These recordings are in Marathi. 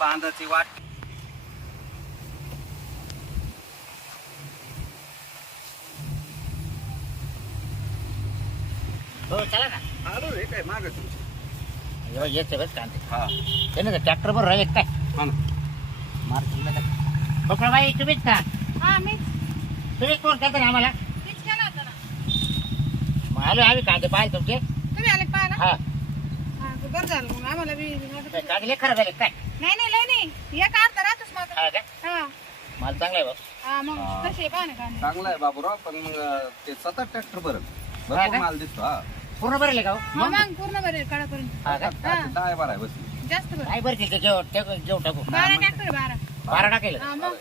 बांधाची वाट हो चला ना. आलो रे काय माग येते बस कांदे हा ते ना ट्रॅक्टर बरोबर राहिले काय? हा ना. मार्केटला बकळबाई तुम्हीच का? हा तुम्हीच फोन करता ना आम्हाला? आलो आम्ही कांदे पाहिले तुमचे. तुम्ही आले पाहायला? हा. बरं झालं मग आम्हाला बी काय कांदे लय खराब झाले काय? नाही नाही लय नाही. एक अर्धा राहतोच मग हा का? हा. माल चांगला आहे बघ हा मग. कसे पहा ना कांदे चांगला आहे बाबूराव पण मग ते सतत ट्रॅक्टर बरं हा भरपूर का? माल दिसतो हा. पूर्ण भरले का हो? हा मग? पूर्ण बरे काढापर्यंत. हा का? हा. दहा बारा आहे बस. जास्त बरं काय बरं ते? घेऊ ते घेऊ टाकू. बारा ट्रॅक्टर बारा. बारा टाकेल? हा मग.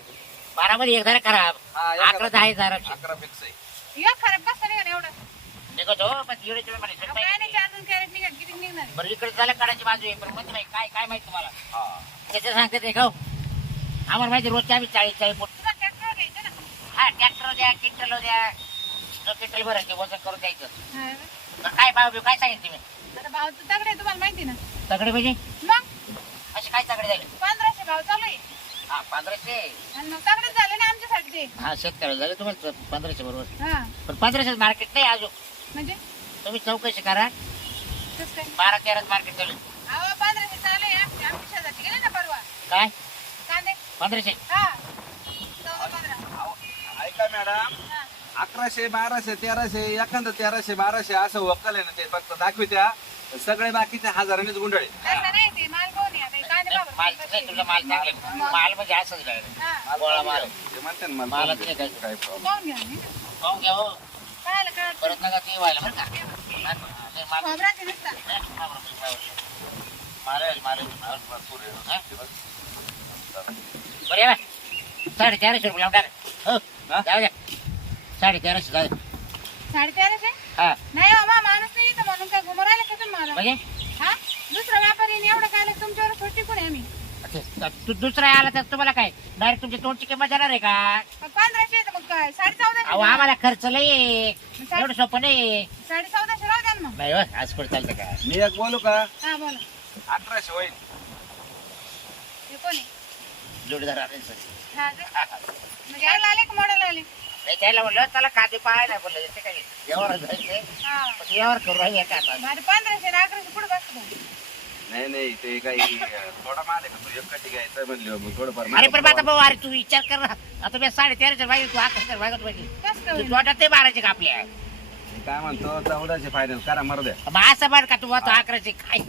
बारा मध्ये एक जरा खराब हा, एक अकरा दहा जरा. अकरा फिक्स आहे. एक खराब कसं नाही एवढं? निघतो पण एवढे तुम्ही म्हणे अहो, सगळं काय नाही माहिती. चार दोन कॅरेट निघत किती निघणार आहे? बरं इकडे झालं काढायची बाजू आहे पण काय काय माहिती तुम्हाला हा। त्याचं सांगते ते खाऊ आम्हाला माहिती रोजच्या आम्ही चाळीस चाळीस फूट तुला ट्रॅक्टर घ्यायचं ना? हा ट्रॅक्टर द्या किंटल द्या जो किंटल भरायचे वजन करून द्यायचं हा. बरं, काय भाव बिव काय सांगितलं तुम्ही? आता भाव तर तगडे आहे, तुम्हाला माहिती ना? तगडे म्हणजे? मग? असे काय तगडे झाले? पंधराशे भाव चालू आहे. हा पंधराशे? आणि मग तगडे झाले ना आमच्यासाठी. ते हा शेतकऱ्याला झाले तुम्हाला पंधराशे बरोबर. हा. पण पंधराशे मार्केट नाही अजून. म्हणजे? तुम्ही चौकशी करा. कसं काय? बारा तेराच मार्केट चालू. आहे. अहो पंधराशे चालू आहे. आमच्या आमच्या शेजारची गेले ना परवा. काय? कांदे? पंधराशे? हा. चौदा पंधरा. अहो, ऐका मॅडम हा. अकराशे बाराशे तेराशे एखादं तेराशे बाराशे असं वक्कल आहे ना ते फक्त दाखवित्या. सगळे बाकीचे हजारानेच गुंडळे. तसं नाही ते माल कोण आहे? आता हे कांदे बाबा माल नाही तुझा माल चांगला आहे. माल म्हणजे असंच आहे. हा. गोळा माल. ते म्हणते ना मला काय. पाहून घ्या पाहून घ्या हो परत नका ते व्हायला बरं का मारेल मारेल. हा? बरं बा. साडे तेराशे रुपये लावून टाक. हो हा? जाऊ द्या साडे तेराशे जाऊ द्या. साडे तेराशे हा नाही बाबा माणूस नाही इथं म्हणून काय घुमर आले का तुम्ही मला म्हणजे हा दुसरा व्यापारी एवढं काय आलं तुमच्यावर छोटी कोण आहे आम्ही दुसरा आला तर तुम्हाला काय? डायरेक्ट तुमची तोंडची किंमत जाणार आहे का? मग पंधराशे आहे तर मग काय? साडे अहो चौदाशे आम्हाला खर्च लई आहे. एवढं सोपं नाही साडे चौदाशे राहू द्या ना मग. नाही हो, आज कुठे चालतं का? मी एक बोलू का? हा बोला. अठराशे होईल. हे कोण आहे? जोडीदार आले सर. हा का? म्हणजे यायला आले का मॉडेल आले? नाही त्याला म्हणलं त्याला कांदे पाहायला. बोललं ते काय जायचे हा. व्यवहार करू राहिले का आता. माझे पंधराशे आणि अकराशे पुढे बसतो नाही नाही ते काही थोडा माल आहे का तू एक कटी घ्यायचं म्हणले मग थोडंफार अरे पण माल आता भाऊ अरे तू विचार कर ना. आता मी साडे तेराच्या बाई तू अकराच्या पाहिजे कसं काय तू होईल? वाटत ते बाराचे का आपल्या मी काय म्हणतो चौदाशे फायनल करा मरू द्या. मग असं बरं का तू आता अकराचे काय?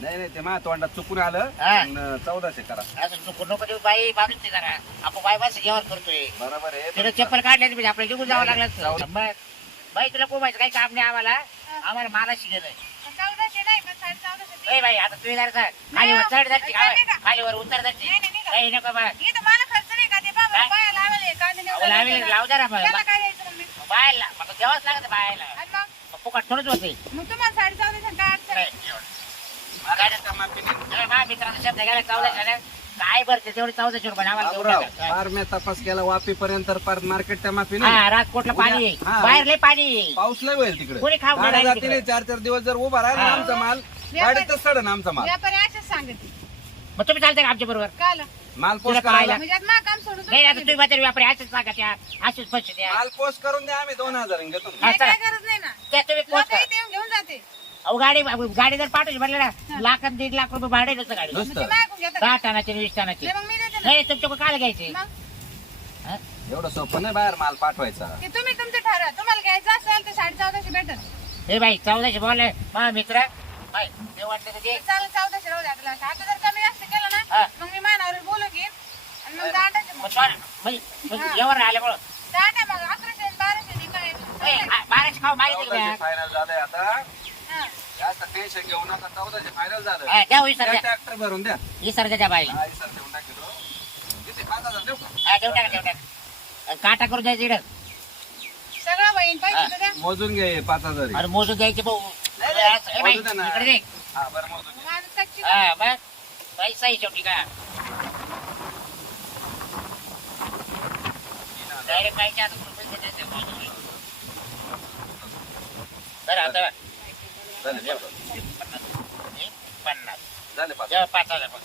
नाही नाही ते मा तोंडात चुकून आलं. हा. पण, अं, चौदाशे करा. असं नको नको देऊ बाई माणूस ते जरा आपण बाई बस व्यवहार करतोय. बरोबर आहे तिला चप्पल काढले म्हणजे आपल्याला निघून जावं लागलं असतं. मग बाई तुला कोमायचं काही काम नाही आम्हाला. आम्हाला मला शिकलं चौदाशे नाही ए बाई आता तुम्ही जरा नाही खालीवर. चढ का? खालीवर उतर जायची नाही, नाही, नाही का? काही नको बा इथं मला खर्च नाही का ते बाबा काय? बाया लावले कांदे अहो. लावू द्या ना. त्याला काय द्यायचं मग मी? बायला मग देवाच लागत बायला आणि मग मग फुकट थोडंच होते मग तुम्हाला साडे चौदाशे काय अडचण आहे? मारायच्या माफीने. अरे मा मित्राचा शब्द गेला ना. काय भरते तेवढे चौदाशे रुपये आम्हाला देऊन. फार मी तपास केला वापी पर्यंत पार मार्केटच्या माफीने हा राजकोटला पाणी. हा. बाहेर लय पाणी. पाऊस लय होईल तिकडे कोणी खाऊ गाड्या नाही जातील तिकडे. चार चार दिवस जर उभा राहिला ना. आमचा माल गाडीतच सडन आमचा माल व्यापारी असेच सांगते मग तुम्ही चालते का आमच्या बरोबर? माल पोस्ट तुला पाहायला. करायला म्हणजे आता माझं काम सोडून नाही आता तुम्ही म्हातारे व्यापारी असेच सांगा त्या असेच पैसे द्या माल पोस्ट करून द्या आम्ही दोन हजार घेतो हा, चला. काय गरज नाही ना त्या तुम्ही लोकं करा. इथे येऊन घेऊन जाते अहो गाडी गाडी जर पाठवली म्हणलं ना लाख आणि दीड लाख रुपये भाडे नसतं गाडी नुसतं. मग ते मागून घेतात. दहा टनाचे वीस टनाचे. नाही, मग मी देते ना. नाही तुमच्याकडे काय घ्यायचे. मग? हा? एवढं सोपं नाही बाहेर माल पाठवायचा. ते तुम्ही तुमचं ठरवा. तुम्हाला घ्यायचं असेल तर साडे चौदाशे भेटेल हे बाई चौदाशे बोलले. मा मित्र. बाई ते वाटलं तर ते चालेल चौदाशे राहू द्या आपल्याला. आता जर कमी जास्त केलं हा. ना मग मी मानावर बोलू घेईन आणि मग दांडाचे मग. मग सोड. म्हणजे म्हणजे एवढं राहिल्यामुळं दांडा मग अकराशे आणि बाराशे नि काय ए, आ, बाराशे खाऊ मागितलं चौदाशे का? फायनल झालंय आता. हा. जास्त टेन्शन घेऊ नका. चौदाशे फायनल झालं. हा, द्या होई सर द्या ट्रॅक्टर भरून द्या. ही सर द्या बाईला. हा, सर देऊन टाकतो किती? पाच हजार देऊ का? हा देऊ टाका देऊ टाका. आणि काटा करून द्यायचं इकडं. सगळं बहीण मोजून घे पाच हजार. आणि मोजून द्यायचे भाऊ. नाही, नाही, ए बाई, मोजू द्या ना. इकडे दे. हा बरं मोजून घे. माझं कच्ची हा मग पैसा आहे शेवटी का? डायरेक्ट आता मोजून. बरं आता हे. पन्नास पन्नास झाले पाच जेव्हा पाच हजार बघ.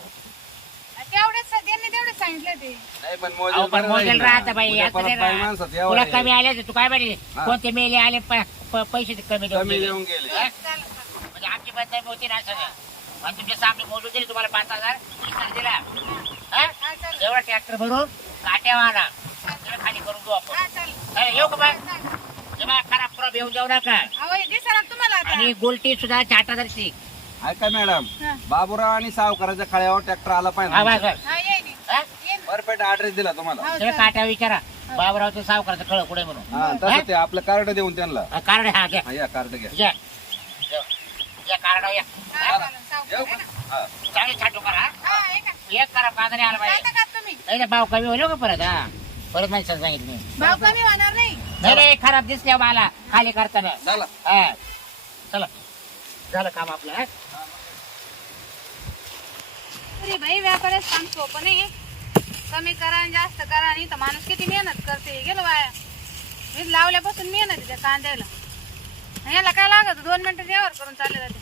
तेवढेच त्यांनी तेवढेच सांगितलं ते नाही पण अहो, मोजेल पण बरं मोजेल राहील ना. राहतं बाई उद्या असं परत नाही बाई राहत. माणसात यावं तुला लागेल. कमी आले तू काय म्हणे हा. कोणते मेले आले प- प- पैसे ते कमी देऊन कमी गेले. देऊन हा? म्हणजे आमची बदनामी होती ना सगळं आणि तुमच्या सामने मोजून दिले तुम्हाला पाच हजार वीस दिला हा? एवढा ट्रॅक्टर भरून काट्या सगळं खाली करून देऊ आपण हा, चालेल. येऊ का बा चालेल. जेव्हा खराब खराब येऊन जाऊ नका अहो, हे तुम्हाला आता. आणि गोलटी सुद्धा चार हजारची ऐका मॅडम हा. बाबुराव आणि सावकाराच्या खाळ्यावर ट्रॅक्टर आला हा पाहिजे सर हा, येईन, येईन. हा? येईन. परफेक्ट ऍड्रेस दिला तुम्हाला हो, सगळं. काट्या विचारा बाबरावचं सावकाराचं कळ कुठे म्हणून हा तसं ते आपलं कार्ड देऊन त्यांना हा, कार्ड हा घ्या हा या कार्ड घ्या घ्या घ्या कार्ड या हा, चालेल, सावकार येऊ आहे का? ना? हा. चांगली छाटू करा हा? हा? एक करा कांदा नाही आला पाहिजे जाता का तुम्ही नाही ना भाव कमी होईल हो का परत हा परत नाही सांगितलं भाव कमी होणार नाही. नाही नाही खराब दिसल्या मला खाली करताना. चला हा. चला. झालं काम आपलं हा? अरे भाई व्यापारच काम सोपं नाही. कमी करा आणि जास्त करा आणि इथं माणूस किती मेहनत करते. गेलो वाया मी लावल्यापासून मेहनत आहे त्या कांद्याला. आणि याला काय लागत? दोन मिनिटं यावर करून चालले जाते.